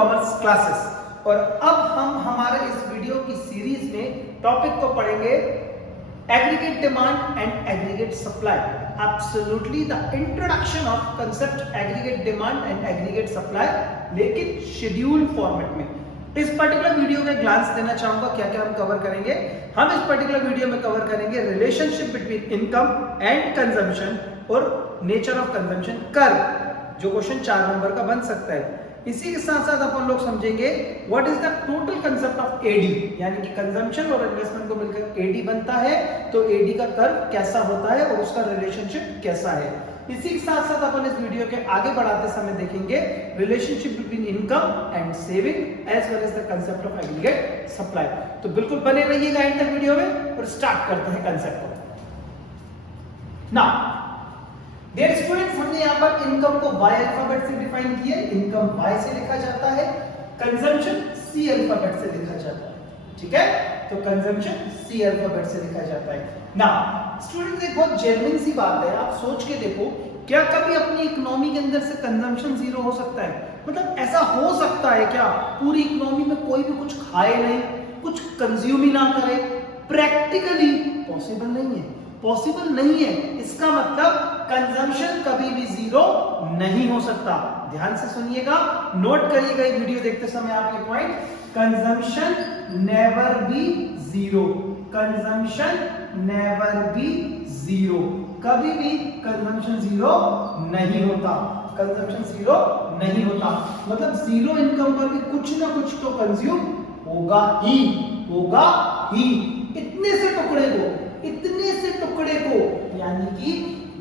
Commerce classes. और अब हम हमारे इस वीडियो की सीरीज में टॉपिक को पढ़ेंगे aggregate demand and aggregate supply. Absolutely the introduction of concept aggregate demand and aggregate supply, लेकिन शेड्यूल फॉर्मेट में। इस पर्टिकुलर वीडियो में ग्लांस देना चाहूंगा क्या क्या हम कवर करेंगे। हम इस पर्टिकुलर वीडियो में कवर करेंगे relationship between income and consumption और नेचर ऑफ कंजम्पशन कर्व, जो क्वेश्चन 4 नंबर का बन सकता है। इसी के साथ साथ अपन लोग समझेंगे what is the total concept of AD, यानी कि कंजम्पशन और इन्वेस्टमेंट को मिलकर एडी बनता है, तो एडी का कर्व कैसा होता है और उसका रिलेशनशिप कैसा है। इसी के साथ साथ अपन इस वीडियो के आगे बढ़ाते समय देखेंगे relationship between income and saving as well as the concept of aggregate supply. तो बिल्कुल बने रहिएगा एंड तक वीडियो में और स्टार्ट करते हैं कंसेप्ट को। नाउ डियर स्टूडेंट्स, हमने यहाँ पर इनकम को y अल्फाबेट से डिफाइन किया है। इनकम y से लिखा जाता है, कंजम्पशन c अल्फाबेट से लिखा जाता है। ठीक है, तो कंजम्पशन c अल्फाबेट से लिखा जाता है। नाउ स्टूडेंट्स, एक बहुत जेन्युइन सी बात है, आप सोच के देखो, क्या कभी अपनी इकोनॉमी के अंदर से कंजम्पशन जीरो हो सकता है? मतलब ऐसा हो सकता है क्या पूरी इकोनॉमी में कोई भी कुछ खाए नहीं, कुछ कंज्यूम ही ना करे? प्रैक्टिकली पॉसिबल नहीं है, पॉसिबल नहीं है। इसका मतलब कंजम्पशन कभी भी जीरो नहीं हो सकता। ध्यान से सुनिएगा, नोट करिएगा ये वीडियो देखते समय आप ये point, consumption never be zero, consumption never be zero, कभी भी कंजम्पशन जीरो नहीं होता, कंजम्पशन जीरो नहीं होता। मतलब जीरो इनकम पर भी कुछ ना कुछ तो कंज्यूम होगा ही, होगा ही। इतने से टुकड़े को यानी कि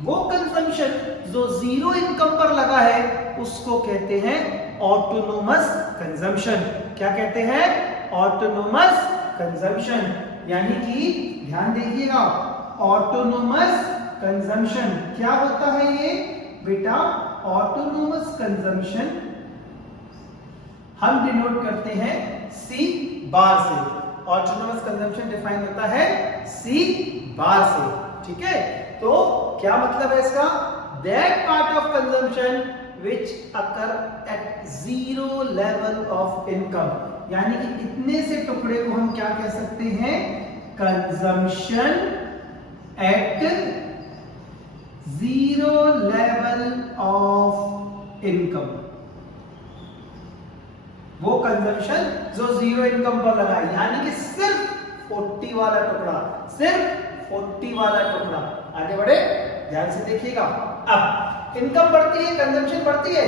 वो कंजम्पशन जो जीरो इनकम पर लगा है उसको कहते हैं ऑटोनोमस कंजम्पशन। क्या कहते हैं? Autonomous consumption. यानी कि ध्यान देखिएगा, ऑटोनोमस कंजम्पशन क्या होता है ये बेटा? ऑटोनोमस कंजम्पशन हम डिनोट करते हैं सी बार से। ऑटोनोमस कंजम्पशन डिफाइन होता है सी बार से। ठीक है, तो क्या मतलब है इसका? That part of consumption which occur at zero level of income, यानी कि इतने से टुकड़े को हम क्या कह सकते हैं? Consumption at zero level of income. वो कंजम्पशन जो जीरो इनकम पर लगा है, यानी कि सिर्फ 40 वाला टुकड़ा, सिर्फ 40 वाला टुकड़ा। आगे बढ़े, ध्यान से देखिएगा। अब इनकम बढ़ती है, कंजम्पशन बढ़ती है।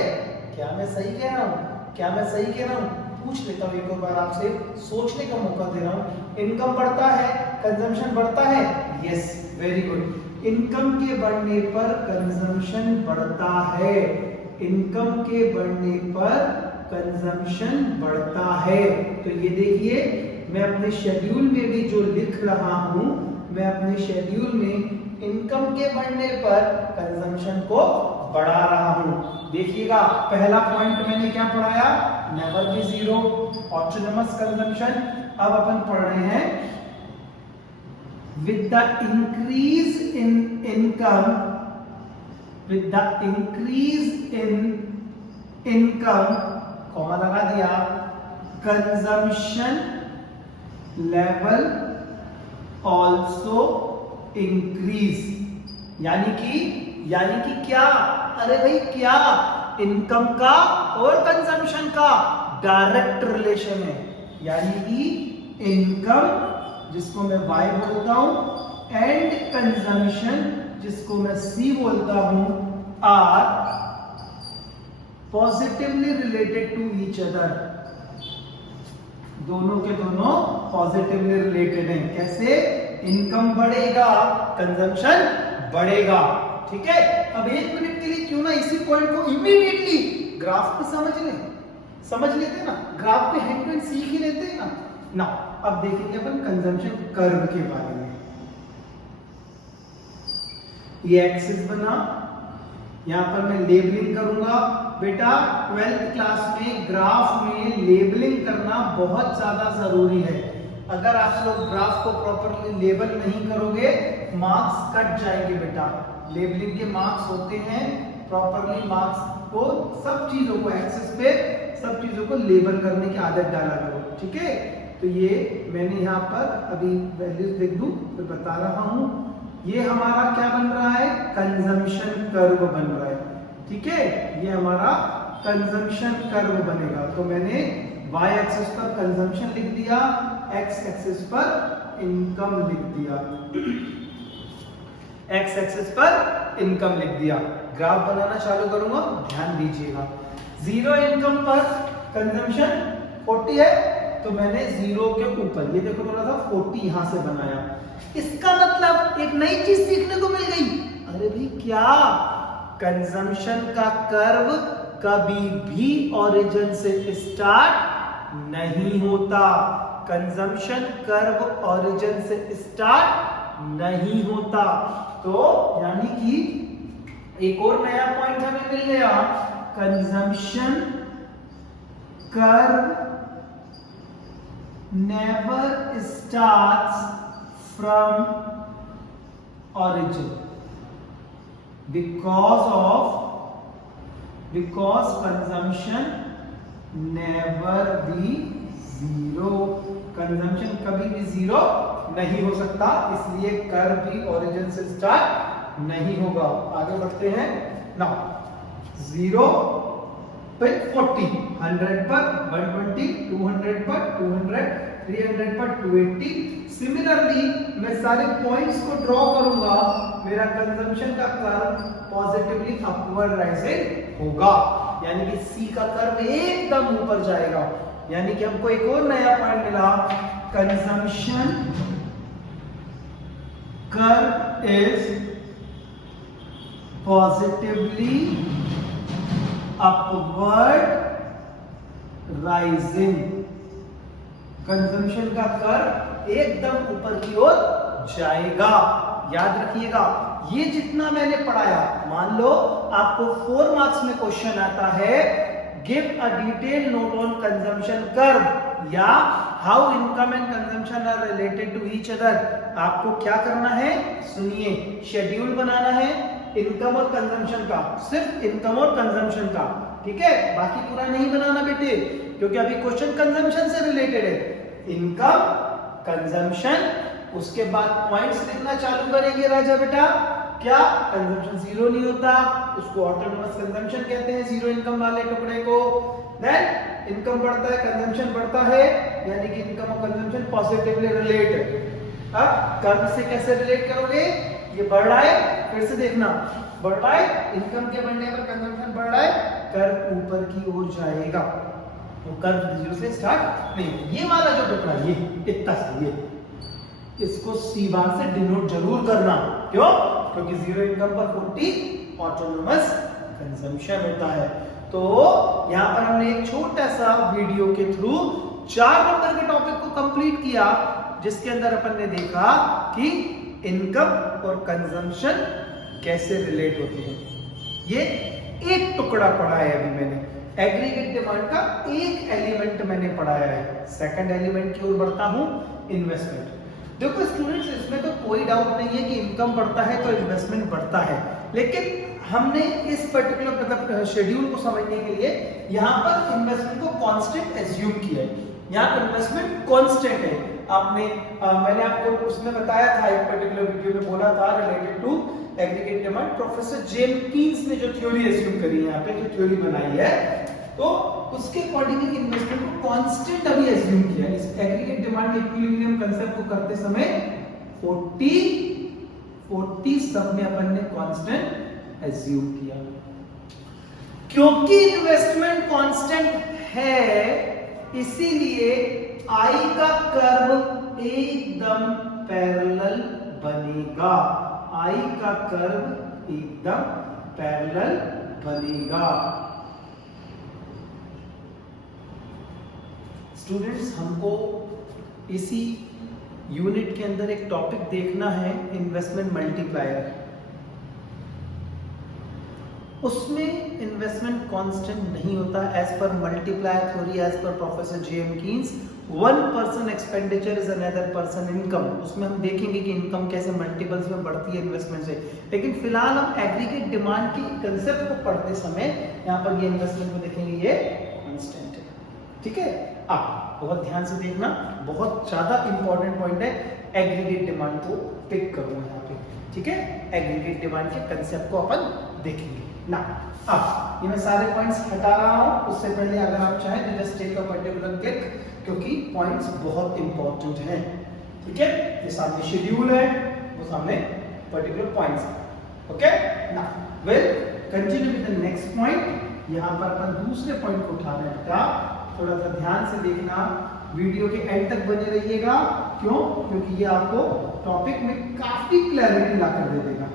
क्या मैं सही कह रहा हूं? क्या मैं सही कह रहा हूं? पूछ लेता हूं एक बार आपसे, सोचने का मौका दे रहा हूं। इनकम बढ़ता है, कंजम्पशन बढ़ता है। Yes, very good. इनकम के बढ़ने पर कंजम्पशन बढ़ता है, इनकम के बढ़ने पर कंजम्पशन बढ़ता है। तो ये देखिए, मैं अपने शेड्यूल में भी जो लिख रहा हूं, मैं अपने शेड्यूल में इनकम के बढ़ने पर कंजम्पशन को बढ़ा रहा हूं। देखिएगा, पहला पॉइंट मैंने क्या पढ़ाया? Never be zero, autonomous consumption. अब अपन पढ़ रहे हैं with the increase in income, with the increase in income, comma लगा दिया, कंजम्पशन लेवल ऑल्सो इंक्रीज। यानी कि क्या? अरे भाई क्या? इनकम का और कंजम्पशन का डायरेक्ट रिलेशन है। यानी कि इनकम, जिसको मैं Y बोलता हूं, एंड कंजम्पशन, जिसको मैं C बोलता हूं, are positively related to each other. दोनों के दोनों पॉजिटिवली रिलेटेड हैं। कैसे? इनकम बढ़ेगा, कंजम्पशन बढ़ेगा। ठीक है, अब 1 मिनट के लिए क्यों ना इसी पॉइंट को इमीडिएटली ग्राफ पे समझ लेते ना, ग्राफ पे हैंड टू हैंड सीख ही लेते हैं ना। अब देखेंगे अपन कंजम्पशन कर्व के बारे में। ये एक्सिस बना, यहां पर मैं लेबलिंग करूंगा। बेटा 12th क्लास में ग्राफ में लेबलिंग करना बहुत ज्यादा जरूरी है। अगर आप लोग ग्राफ को प्रॉपरली लेबल नहीं करोगे, मार्क्स कट जाएंगे बेटा। लेबलिंग के मार्क्स होते हैं, प्रॉपरली मार्क्स को, सब चीजों को एक्सिस पे सब चीजों को लेबल करने की आदत डाला करो, ठीक है। तो ये मैंने यहाँ पर अभी वैल्यूज लिख दूं तो बता रहा हूँ, ये हमारा क्या बन रहा है, कंजम्पशन कर्व बन रहा है, ठीक है। ये हमारा कंजम्पशन कर्व बनेगा। तो मैंने y एक्सिस पर कंजम्पशन लिख दिया, x एक्सिस पर इनकम लिख दिया, x एक्सिस पर इनकम लिख दिया। ग्राफ बनाना चालू करूंगा, ध्यान दीजिएगा। जीरो इनकम पर कंजम्पशन 40 है, तो मैंने जीरो के ऊपर ये देखो थोड़ा सा 40 यहां से बनाया। इसका मतलब एक नई चीज सीखने को मिल गई। अरे भाई क्या, कंजम्पशन का कर्व कभी भी ओरिजिन से स्टार्ट नहीं होता। कंजम्पशन कर्व ओरिजिन से स्टार्ट नहीं होता। तो यानी कि एक और नया पॉइंट हमें मिल गया, consumption curve never starts from origin because consumption never be zero। Consumption कभी भी जीरो नहीं हो सकता, इसलिए कर्व भी ओरिजिन से स्टार्ट नहीं होगा। आगे बढ़ते हैं ना, 0 पे 40, 100 पर 120, 200 पर 200, 300 पर 280। सिमिलरली मैं सारे पॉइंट्स को ड्रॉ करूंगा, मेरा कंजम्पशन का कर्व पॉजिटिवली अपवर्ड राइजिंग होगा, यानी कि सी का कर्व एकदम ऊपर जाएगा। यानी कि हमको एक और नया पॉइंट मिला, consumption curve is positively upward rising. Consumption का कर्व एकदम ऊपर की ओर जाएगा। याद रखिएगा, ये जितना मैंने पढ़ाया, मान लो आपको 4 मार्क्स में क्वेश्चन आता है, give a detail note on consumption curve या how income and consumption are related to each other. आपको क्या करना है, सुनिए, शेड्यूल बनाना है इनकम और कंजम्पशन का, सिर्फ इनकम और कंजम्पशन का, ठीक है। बाकी पूरा नहीं बनाना बेटे, क्योंकि अभी क्वेश्चन कंजम्पशन से रिलेटेड है। इनकम, कंजम्पशन, उसके बाद पॉइंट्स लिखना चालू करेंगे राजा बेटा। क्या, कंजम्पशन जीरो नहीं होता, उसको ऑटोनोमस कंजम्पशन कहते हैं, जीरो इनकम वाले टुकड़े को। देन इनकम बढ़ता है, कंजम्पशन बढ़ता है, यानी कि इनकम और कंजम्पशन पॉजिटिवली रिलेटेड। अब कर्व से कैसे रिलेट करोगे, ये बढ़ रहा है, फिर से देखना, बढ़ रहा है, इनकम के बढ़ने पर कंजम्पशन बढ़ रहा है, कर्व ऊपर की ओर जाएगा। तो कर्व जीरो से स्टार्ट नहीं। ये वाला जो टुकड़ा, ये इतना सा, ये इसको सी बार से डिनोट जरूर करना। क्यों? क्योंकि जीरो इनकम पर 40 ऑटोनोमस कंजम्पशन होता है। तो यहां पर हमने एक छोटा सा वीडियो के थ्रू 4 नंबर के टॉपिक को कंप्लीट किया, जिसके अंदर अपन ने देखा कि इनकम और कंजम्पशन कैसे रिलेट होते हैं। ये एक टुकड़ा पढ़ा है अभी मैंने, एग्रीगेट डिमांड का एक एलिमेंट मैंने पढ़ाया है। सेकंड एलिमेंट की ओर बढ़ता हूं, इन्वेस्टमेंट। देखो स्टूडेंट्स, इसमें तो कोई डाउट नहीं है कि इनकम बढ़ता है तो इन्वेस्टमेंट बढ़ता है, लेकिन हमने इस पर्टिकुलर मतलब शेड्यूल को समझने के लिए यहाँ पर इन्वेस्टमेंट को कांस्टेंट एज्यूम किया है। यहाँ इन्वेस्टमेंट कांस्टेंट है। आपने मैंने आपको उसमें बताया था, एक पर्टिकुलर वीडियो में बोला था related to aggregate demand, professor James ने जो थ्योरी एज्यूम करी है, यहाँ पे जो थ्योरी बनाई है, तो उसके अकॉर्डिंग इन्वेस्टमेंट को कांस्टेंट अभी एज्यूम किया। इस एग्रीगेट डिमांड इक्विलिब्रियम कांसेप्ट को करते समय 40 सब में अपन ने कांस्टेंट एज्यूम किया। क्योंकि इन्वेस्टमेंट कांस्टेंट है, इसीलिए आई का कर्व एकदम पैरेलल बनेगा। आई का कर्व एकदम पैरेलल बनेगा। स्टूडेंट्स, हमको इसी यूनिट के अंदर एक टॉपिक देखना है, इन्वेस्टमेंट मल्टीप्लायर। उसमें इन्वेस्टमेंट कांस्टेंट नहीं होता as per multiplier theory, as per professor JM Keynes. 1 person expenditure is another person income. उसमें हम देखेंगे कि इनकम कैसे मल्टीपल्स में बढ़ती है इन्वेस्टमेंट से, लेकिन फिलहाल हम एग्रीगेट डिमांड की कंसेप्ट को पढ़ते समय यहाँ पर ये इन्वेस्टमेंट को देखेंगे, ये कांस्टेंट है। ठीक है। अब बहुत ध्यान से देखना, बहुत ज्यादा इंपॉर्टेंट पॉइंट है, एग्रीगेट डिमांड को पिक करो यहाँ पे, ठीक है। एग्रीगेट डिमांड के कंसेप्ट को अपन देखेंगे ना। अब ये मैं सारे पॉइंट्स हटा रहा हूँ, उससे पहले अगर आप चाहें तो just take a particular click, क्योंकि पॉइंट्स बहुत इंपॉर्टेंट हैं, ठीक है। ये सामने शेड्यूल है, वो सामने पर्टिकुलर पॉइंट्स है, ओके ना। Well continue with the next point. यहाँ पर अपन दूसरे पॉइंट को उठा रहे हैं बेटा, थोड़ा सा ध्यान से देखना, वीडियो के एंड तक बने रहिएगा। क्यों? क्योंकि ये आपको टॉपिक में काफी क्लैरिटी ला कर दे देगा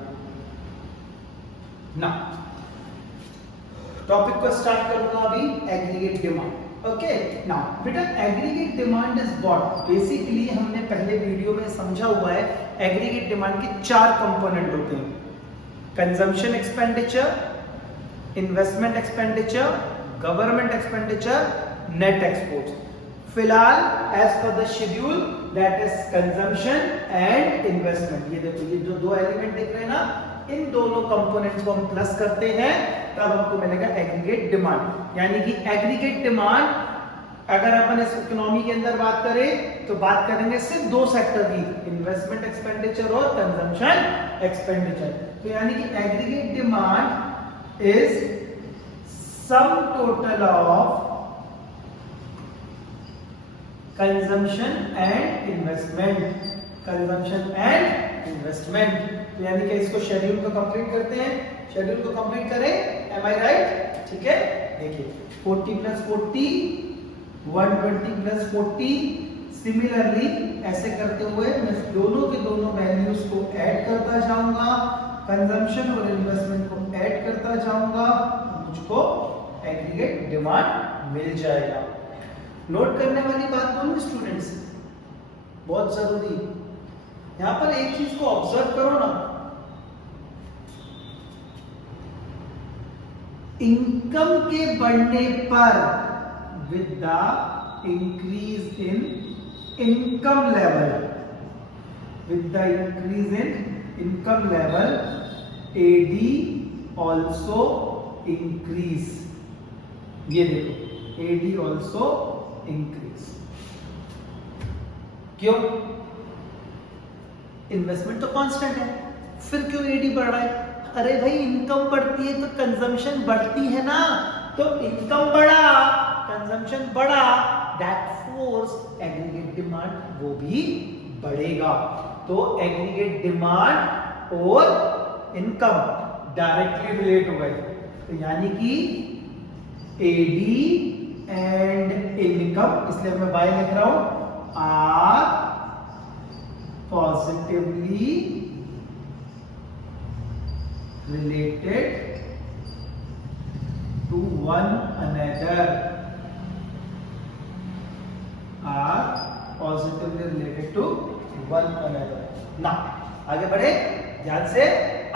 ना। टॉपिक को स्टार्ट करूंगा अभी, एग्रीगेट डिमांड। ओके नाउ बेटा, aggregate demand is what? Basically हमने पहले वीडियो में समझा हुआ है, एग्रीगेट डिमांड के 4 कंपोनेंट होते हैं, consumption expenditure, investment expenditure, government expenditure, net exports. फिलहाल as per the schedule that is consumption and investment. ये देखो, ये जो 2 एलिमेंट दिख रहे हैं ना, इन दोनों कंपोनेंट्स को हम प्लस करते हैं, तब हमको मिलेगा एग्रीगेट डिमांड। यानी कि एग्रीगेट डिमांड, अगर अपन इस इकोनॉमी के अंदर बात करें तो बात करेंगे सिर्फ 2 सेक्टर की, इन्वेस्टमेंट एक्सपेंडिचर और कंजम्पशन एक्सपेंडिचर। तो यानी कि aggregate demand is sum total of consumption and investment, consumption and investment. तो यानी कि इसको शेड्यूल को कंप्लीट करते हैं, शेड्यूल को कंप्लीट करें, एम आई राइट? ठीक है, देखिए 40 प्लस 40, 120 प्लस 40। सिमिलरली ऐसे करते हुए मैं दोनों के दोनों वैल्यूज को ऐड करता जाऊंगा, कंजम्पशन और इन्वेस्टमेंट को ऐड करता जाऊंगा, मुझको एग्रीगेट डिमांड मिल जाएगा। नोट करने वाली बात बोलूं स्टूडेंट्स, बहुत जरूरी, यहां पर एक चीज को ऑब्जर्व करो ना, इनकम के बढ़ने पर with the increase in income level, with the increase in income level AD also increase. ये देखो, एडी ऑल्सो इंक्रीज। क्यों? इन्वेस्टमेंट तो कांस्टेंट है, फिर क्यों एडी बढ़ रहा है? अरे भाई, इनकम बढ़ती है तो कंजम्पशन बढ़ती है ना, तो इनकम बढ़ा, कंजम्पशन बढ़ा, दैट फोर्स एग्रीगेट डिमांड वो भी बढ़ेगा। तो एग्रीगेट डिमांड और इनकम डायरेक्टली रिलेट हो गए, तो यानी कि एडी एंड इनकम, इसलिए मैं बाय लिख रहा हूं, are positively related to one another, are positively related to one another। ना आगे बढ़े ध्यान से।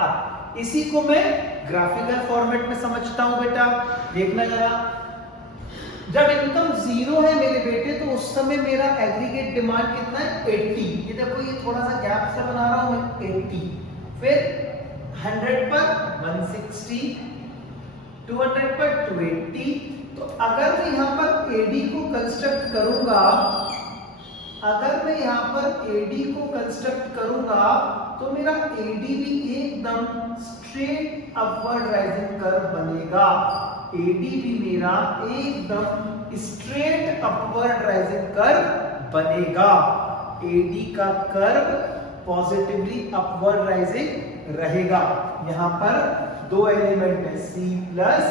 अब इसी को मैं ग्राफिकल फॉर्मेट में समझता हूं बेटा, देखना जरा। जब इनकम 0 है मेरे बेटे, तो उस समय मेरा एग्रीगेट डिमांड कितना है? 80। ये देखो, ये थोड़ा सा गैप से बना रहा हूं मैं, 80। फिर 100 पर 160, 200 पर 280। तो अगर मैं यहां पर एडी को कंस्ट्रक्ट करूंगा, अगर मैं यहां पर एडी को कंस्ट्रक्ट करूंगा, तो मेरा एडी भी एकदम स्ट्रेट अपवर्ड राइजिंग कर्व बनेगा। एडी भी मेरा एकदम स्ट्रेट अपवर्ड राइजिंग कर्व बनेगा। एडी का कर्व पॉजिटिवली अपवर्ड राइजिंग रहेगा। यहां पर 2 एलिमेंट है, C प्लस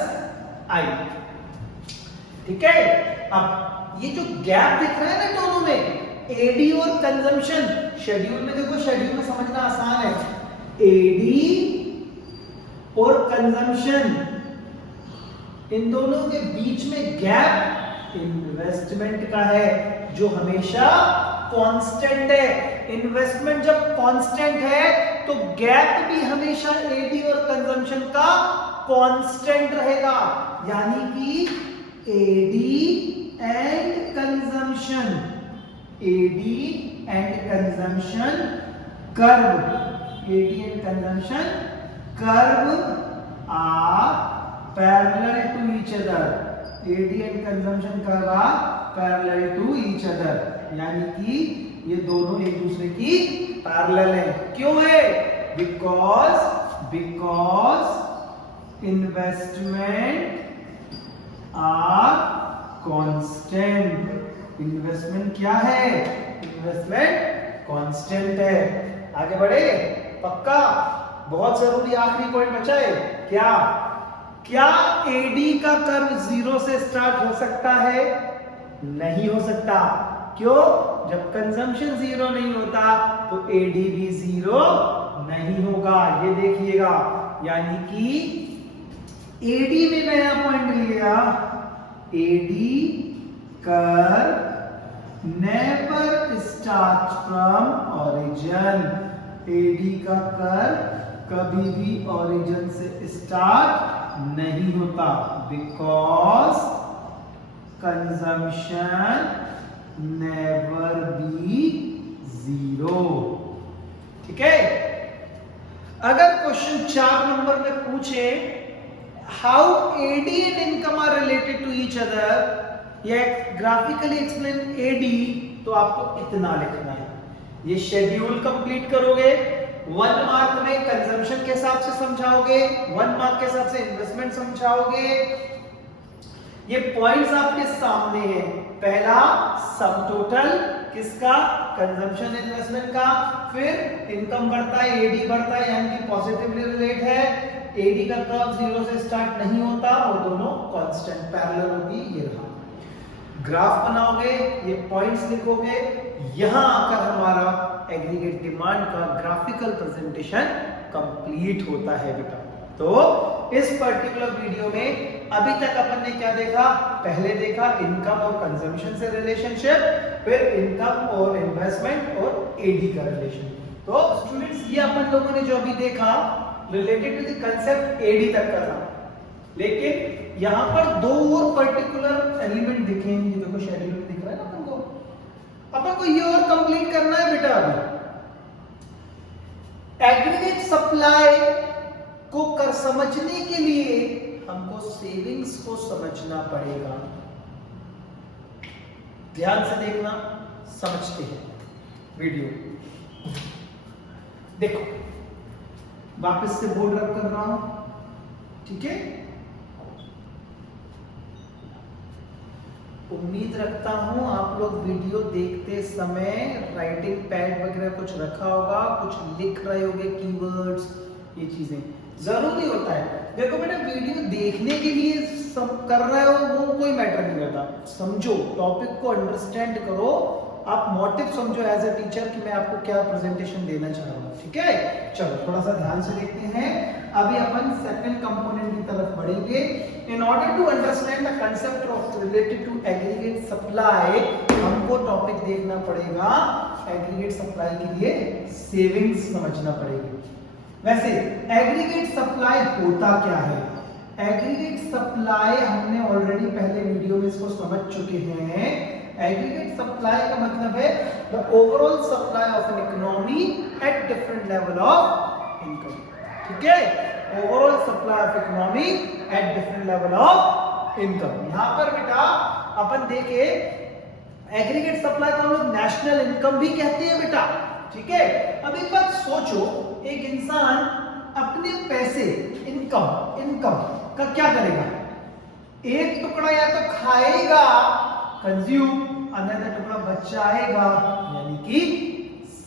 I, ठीक है। अब ये जो गैप दिख रहा है ना दोनों में, एडी और कंजम्पशन, शेड्यूल में देखो, शेड्यूल में समझना आसान है, एडी और कंजम्पशन, इन दोनों के बीच में गैप इन्वेस्टमेंट का है, जो हमेशा कांस्टेंट है। इन्वेस्टमेंट जब कांस्टेंट है तो गैप भी हमेशा एडी और कंजम्पशन का कांस्टेंट रहेगा। यानी कि AD and consumption, AD and consumption curve, AD and consumption curve are parallel to each other, AD and consumption curve are parallel to each other, यानी कि ये दोनों एक दूसरे की पैरेलल है। क्यों है? Because investment are constant. Investment क्या है? इन्वेस्टमेंट कांस्टेंट है। आगे बढ़े? पक्का? बहुत जरूरी आखिरी पॉइंट बचा है। क्या एडी का कर्व 0 से स्टार्ट हो सकता है? नहीं हो सकता। क्यों? जब कंजम्पशन 0 नहीं होता तो एडी भी 0 नहीं होगा। ये देखिएगा, यानी कि एडी में नया पॉइंट मिल गया। AD curve never start from origin. AD का कर्व कभी भी ओरिजिन से स्टार्ट नहीं होता, बिकॉज कंजम्पशन नेवर बी 0। ठीक है? अगर क्वेश्चन 4 नंबर में पूछे how AD and income are related to each other, या ग्राफिकली एक्सप्लेन एडी, तो आपको इतना लिखना है। ये शेड्यूल कंप्लीट करोगे, 1 मार्क में कंजम्पशन के हिसाब से समझाओगे, 1 मार्क के हिसाब से इन्वेस्टमेंट समझाओगे। ये पॉइंट्स आपके सामने हैं। पहला सम टोटल किसका? कंजम्पशन इन्वेस्टमेंट का। फिर इनकम बढ़ता है, एडी बढ़ता है, यानी कि पॉजिटिवली रिलेट है। एडी का कर्व 0 से स्टार्ट नहीं होता और दोनों कांस्टेंट पैरेलल होगी। ये रहा। ग्राफ बनाओगे, ये पॉइंट्स लिखोगे, यहां आकर हमारा एग्रीगेट डिमांड का ग्राफिकल प्रेजेंटेशन कंप्लीट होता है बेटा। तो इस पर्टिकुलर वीडियो में अभी तक अपन ने क्या देखा? पहले देखा इनकम और कंजम्पशन से रिलेशनशिप, फिर इनकम और इन्वेस्टमेंट और एडी का रिलेशन। तो स्टूडेंट्स, ये अपन लोगों ने जो अभी देखा related to the concept AD तक का था, लेकिन यहां पर 2 और पर्टिकुलर एलिमेंट दिखेंगे। देखो शेड्यूल में दिख रहा है ना अपन को ये और कंप्लीट करना है बेटा। अभी एग्रीगेट सप्लाई को कर समझने के लिए हमको सेविंग्स को समझना पड़ेगा। ध्यान से देखना, समझते हैं वीडियो। देखो, वापस से बोर्ड रब कर रहा हूं, ठीक है? उम्मीद रखता हूं आप लोग वीडियो देखते समय राइटिंग पैड वगैरह कुछ रखा होगा, कुछ लिख रहे होंगे, कीवर्ड्स, ये चीजें जरूरी होता है। देखो बेटा, वीडियो देखने के लिए सब कर रहे हो वो कोई मैटर नहीं करता। समझो, टॉपिक को अंडरस्टैंड करो, आप मोटिव समझो एज अ टीचर कि मैं आपको क्या प्रेजेंटेशन देना चाह रहा हूँ। ठीक है? चलो थोड़ा सा ध्यान से देखते हैं। अभी अपन सेकंड कंपोनेंट की तरफ बढ़ेंगे। In order to understand the concept of related to aggregate supply, हमको टॉपिक देखना पड़ेगा एग्रीगेट सप्लाई के लिए सेविंग्स समझना पड़ेगी। वैसे एग्रीगेट सप्लाई होता क्या है? एग्रीगेट सप्लाई हमने ऑलरेडी पहले वीडियो में इसको समझ चुके हैं। एग्रीगेट सप्लाई का मतलब है the overall supply of an economy at different level of income. ठीक है? Overall supply of economy at different level of income. यहां पर बेटा अपन देखे एग्रीगेट सप्लाई को हम लोग नेशनल इनकम भी कहते हैं बेटा। ठीक है? अब एक बात सोचो, एक इंसान अपने पैसे इनकम का क्या करेगा? एक टुकड़ा या तो खाएगा, कंज्यूम, अनदर टुकड़ा बच जाएगा, यानी कि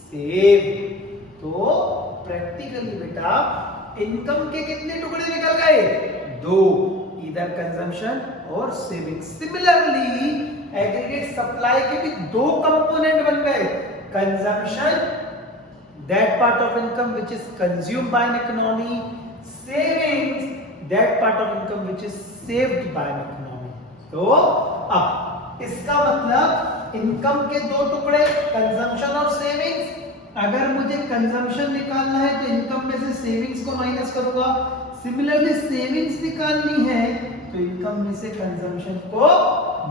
सेव। तो प्रैक्टिकली बेटा इनकम के कितने टुकड़े निकल गए? 2, इधर कंजम्पशन और सेविंग्स। सिमिलरली एग्रीगेट सप्लाई के भी 2 कंपोनेंट बन गए, consumption, that part of income which is consumed by an economy, savings, that part of income which is saved by an economy। तो अब इसका मतलब इनकम के 2 टुकड़े, कंजम्पशन और सेविंग्स। अगर मुझे कंजम्पशन निकालना है तो इनकम में से सेविंग्स को माइनस करूंगा, सिमिलरली सेविंग्स निकालनी है तो इनकम में से कंजम्पशन को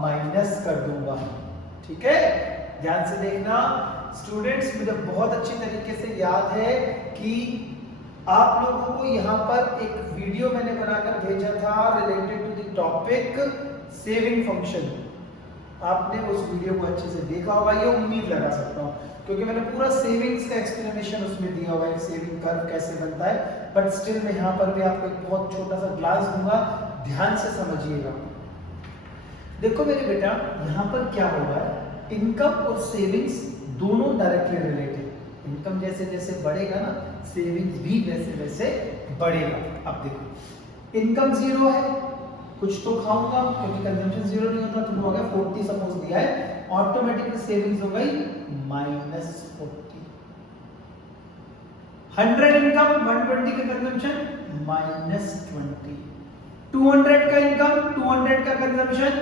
माइनस कर दूंगा। ठीक है? ध्यान से देखना स्टूडेंट्स, मुझे बहुत अच्छी तरीके से याद है कि आप लोगों को यहाँ पर एक वीडियो मैंने बनाकर भेजा था related to the topic saving function. आपने उस वीडियो को अच्छे से देखा होगा, ये उम्मीद लगा सकता हूँ, क्योंकि मैंने पूरा सेविंग्स का एक्सप्लेनेशन उसमें दिया हुआ है, सेविंग कर्व कैसे बनता है। बट स्टिल मैं यहाँ पर भी आपको एक बहुत छोटा सा ग्लास दूंगा, ध्यान से समझिएगा। देखो मेरे बेटा, यहाँ पर क्या होगा, इनकम और सेविंग्स दोनों डायरेक्टली रिलेटेड। इनकम जैसे जैसे बढ़ेगा ना, सेविंग्स भी वैसे वैसे बढ़ेगा। अब देखो, इनकम जीरो है, कुछ तो खाऊंगा क्योंकि कंजम्पशन जीरो नहीं होता, तो हो गया 40 सपोज दिया है, ऑटोमेटिकली सेविंग्स हो गई -40। 100 इनकम, 120 का कंजम्पशन -20। 200 का इनकम, 200 का कंजम्पशन,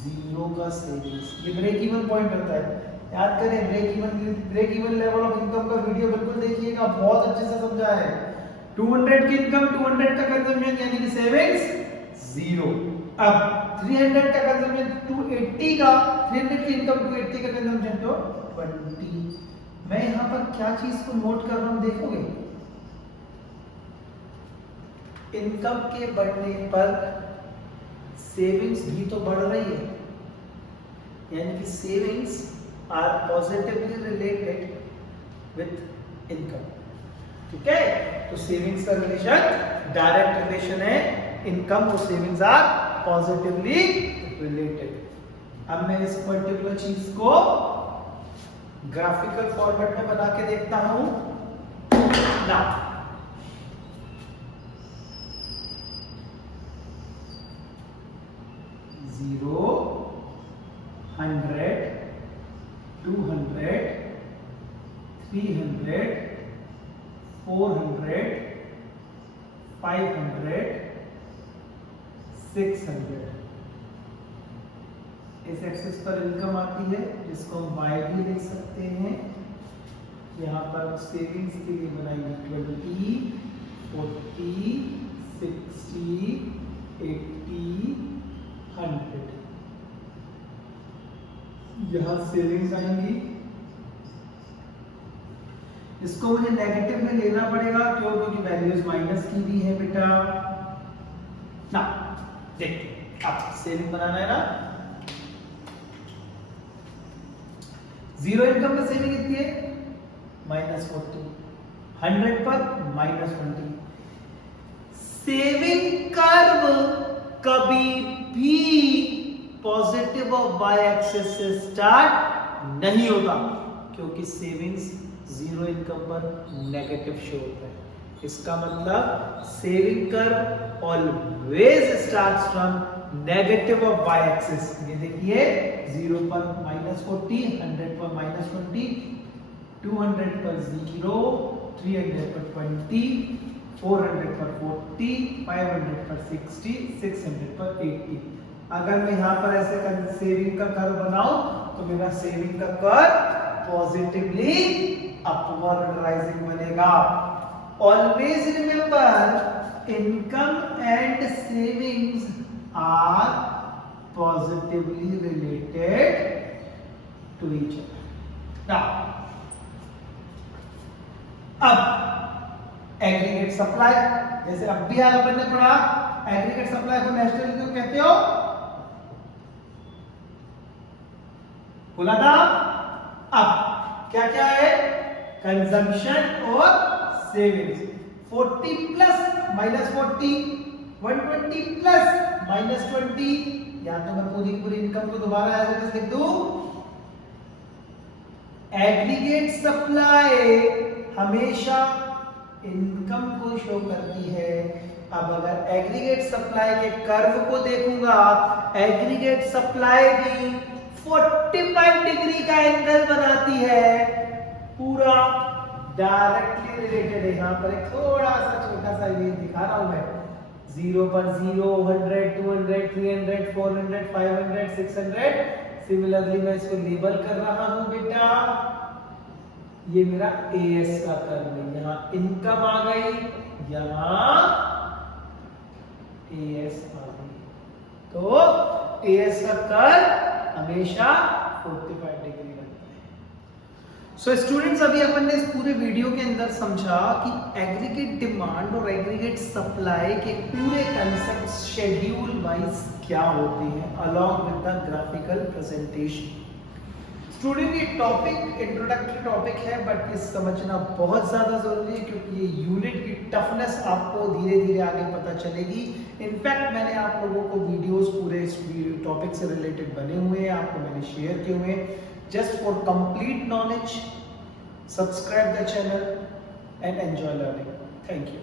0 का सेविंग्स। ये ब्रेक इवन पॉइंट होता है, याद करें। Break even level of income का वीडियो बिल्कुल देखिएगा, बहुत अच्छे से समझा है। 200 की इनकम, 200 का कंजम्पशन यानी कि सेविंग्स 0। अब 300 का कंजम्पशन 280 का, 300 की इनकम 280 का कंजम्पशन तो 20। मैं यहां पर क्या चीज को नोट कर रहा हूं, देखोगे, इनकम के बढ़ने पर सेविंग्स भी तो बढ़ रही है, यानी कि savings are positively related with income. ठीक है, तो सेविंग्स का रिलेशन डायरेक्ट रिलेशन है, इनकम और सेविंग्स आर पॉजिटिवली रिलेटेड। अब मैं इस पर्टिकुलर चीज को ग्राफिकल फॉर्मेट में बना के देखता हूं ना। 0, 100, 200, 300, 400, 500, 600। इस एक्सिस पर इनकम आती है, जिसको हम y भी लिख सकते हैं। यहाँ पर सेविंग्स के लिए बनाएंगे 20, 40, 60, 80, 100। यहाँ सेविंग्स आएंगी, इसको मुझे नेगेटिव में लेना पड़ेगा, क्यों? क्योंकि वैल्यूज माइनस की भी है बेटा ना। देखिए, अब सेविंग बनाना है ना। 0 इनकम में सेविंग कितनी है? -40। 100 पर -20। सेविंग कर्व कभी भी पॉजिटिव और वाई एक्सिस से स्टार्ट नहीं होगा, क्योंकि सेविंग्स 0 इनकम पर नेगेटिव शो होता है। इसका मतलब saving curve always starts from negative of Y axis. ये देखिए, 0 पर -40, 100 पर -20, 200 पर 0, 300 पर 20, 400 पर 40, 500 पर 60, 600 पर 80। अगर मैं यहाँ पर ऐसे सेविंग का कर्व बनाऊं तो मेरा सेविंग का कर्व पॉजिटिवली अपवर्ड राइजिंग बनेगा। Always remember, income and savings are positively related to each other. Now अब एग्रीगेट सप्लाई, जैसे अब भी आज अपन ने पढ़ा, एग्रीगेट सप्लाई को नेशनल क्यों कहते हो, बोला था। अब क्या क्या है, कंजम्पशन और सेविंग्स। 40 प्लस -40, 120 प्लस -20, या तो मैं पूरी पूरी इनकम को दोबारा ऐसे लिख दूं। एग्रीगेट सप्लाई हमेशा इनकम को शो करती है। अब अगर एग्रीगेट सप्लाई के कर्व को देखूंगा, एग्रीगेट सप्लाई भी 45 डिग्री का एंगल बनाती है, पूरा डायरेक्टली रिलेटेड है। यहाँ पर एक थोड़ा सा छोटा सा ये दिखा रहा हूं मैं, 0 पर 0, 100, 200, 300, 400, 500, 600। सिमिलरली मैं इसको लेबल कर रहा हूं बेटा, ये मेरा एएस का कर्व है। यहाँ इनकम आ गई, यहाँ एएस आ गई, तो एएस का कर्व हमेशा 45 डिग्री बनता है। सो स्टूडेंट्स, अभी अपन ने इस पूरे वीडियो के अंदर समझा कि एग्रीगेट डिमांड और एग्रीगेट सप्लाई के पूरे कंसेप्ट शेड्यूल वाइज क्या होते हैं along with the graphical presentation. Student, ये टॉपिक इंट्रोडक्टरी टॉपिक है, बट ये समझना बहुत ज़्यादा ज़रूरी है क्योंकि ये यूनिट की टफनेस आपको धीरे धीरे आगे पता चलेगी। इनफैक्ट मैंने आप लोगों को वीडियोस पूरे इस टॉपिक से रिलेटेड बने हुए हैं, आपको मैंने शेयर किए हुए हैं। Just for complete knowledge, subscribe the channel and enjoy learning. Thank you.